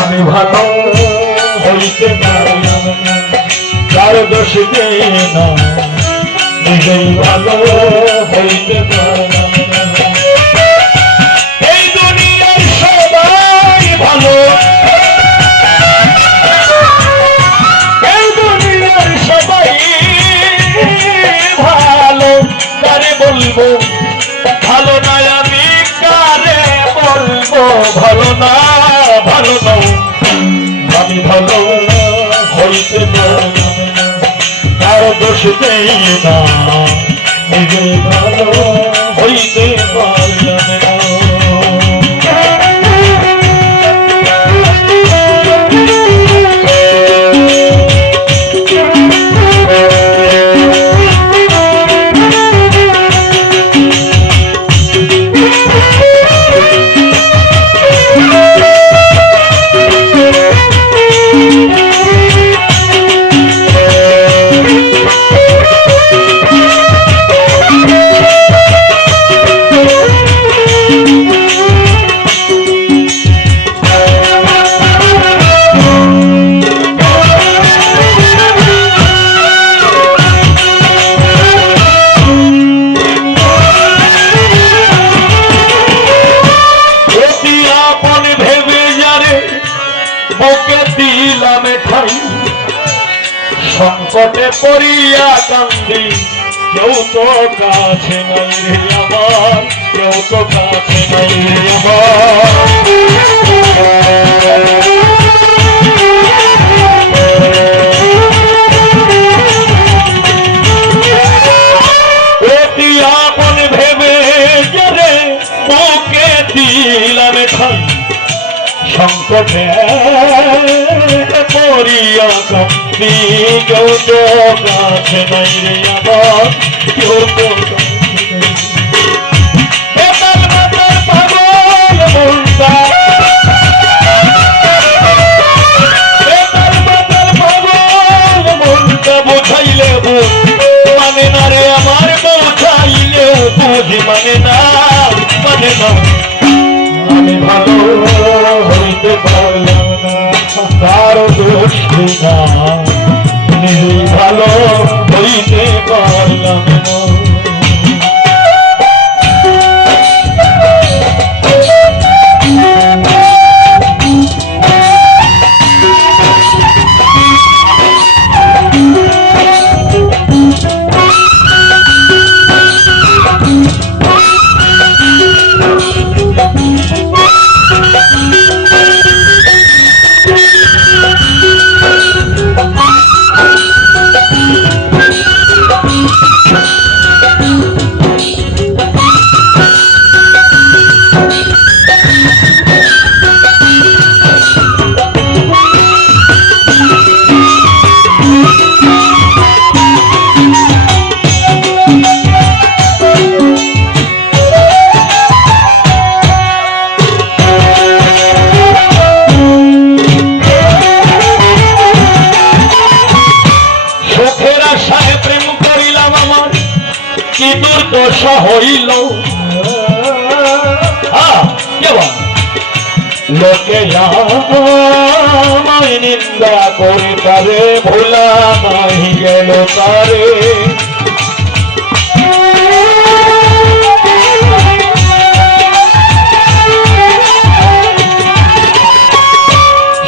আমি ভালো হইতে পারলাম না, কার দোষ দেই না, নিজেই ভালো হইতে পারলাম না। এই দুনিয়ার সবাই ভালো, এই দুনিয়ার সবাই ভালো, কারে বলবো ভালো না, আমি কারে বলবো ভালো না, ভালো না, আমি ভালো হইতে পারলাম না, কার দোষ দেই না, নিজে ভালো হইতে পারলাম না। সংকটে পড়িয়া কান্দি, কেউ তো কাছে নাই রে আমার, কেউ তো কাছে নাই রে আমার। অতি আপন ভেবে যারে বুকে দিলাম ঠাই, সংকটে পড়িয়া কান্দি, কেউ তো কাছে নাই রে আমার, কেউ তো পাগল মনটা, পাগল মনটা বোঝাইলে বুঝ মানে না রে আমার, বোঝাইলে বুঝ মানে না, মানে না। আমি ভালো হইতে পারলাম না, কার দোষ না, নিজেই ভালো হইতে পারলাম না। হইল লোকে আমায় নিন্দা করে তারে ভোলা নাহি গেল তারে।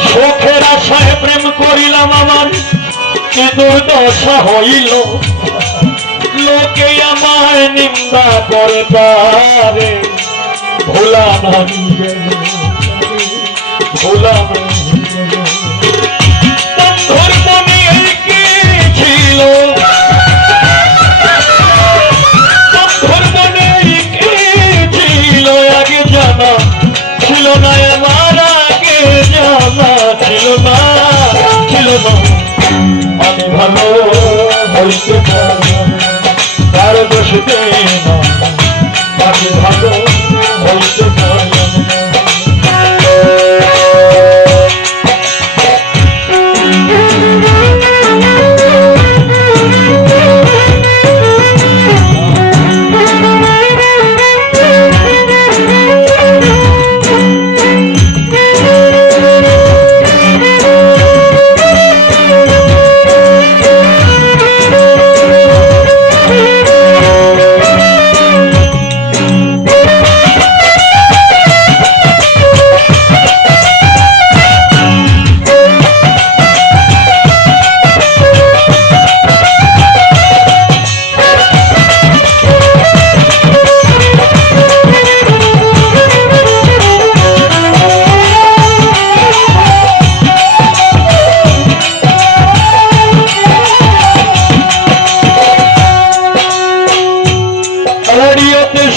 শোকের আশায় প্রেম করিলাম আমার কি দুর্দশা হইল, লোকে আমায় নিন্দা করে তারে ভোলা নাহি গেল ভোলা নাহি গেল। বন্ধুর মনে কি ছিল, বন্ধুর মনে কি ছিল আগে জানা ছিল না, আমার আগে জানা ছিল না ছিল না। আমি ভালো হইতে পারি তার দোষ দেয় না, আমি ভালো হইতে পারি।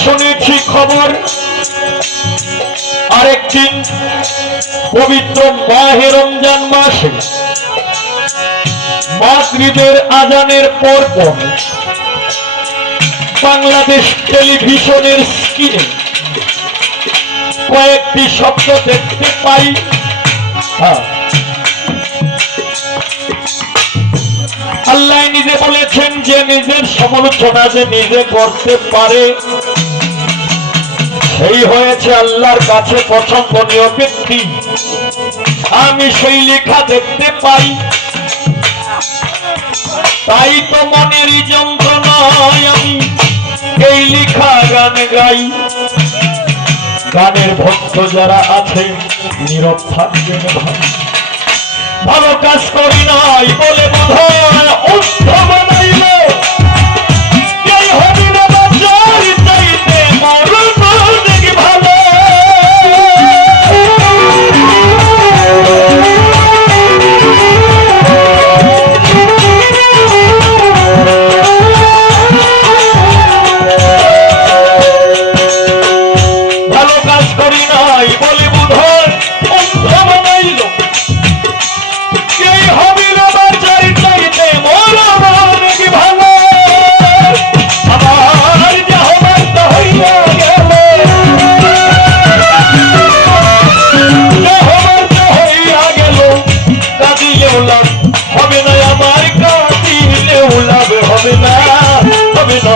শুনেছি খবর আরেকদিন পবিত্র মাহে রমজান মাসে মাগরিবের আজানের পর পর বাংলাদেশ টেলিভিশনের স্ক্রিনে কয়েকটি শব্দ দেখতে পাই। আল্লাহ নিজে বলেছেন যে নিজের সমালোচনা যে নিজে করতে পারে সেই হয়েছে আল্লাহর কাছে পছন্দনীয় ব্যক্তি। আমি সেই লেখা দেখতে পাই, তাই তো মনের যন্ত্রণায় আমি এই লেখা গান গাই। গানের ভক্ত যারা আছে নীরব থাকবেন ভাই, ভালো কাজ করি নাই বলে বোধহয় অর্থ বানাইল, এই হবি না বাজার চাইতে মরণ দেখি ভালো। ভালো কাজ করি নাই বলে বোধহয় অর্থ বানাইল, হবে না আমার কাটিলে উলাবে হবে না হবে না।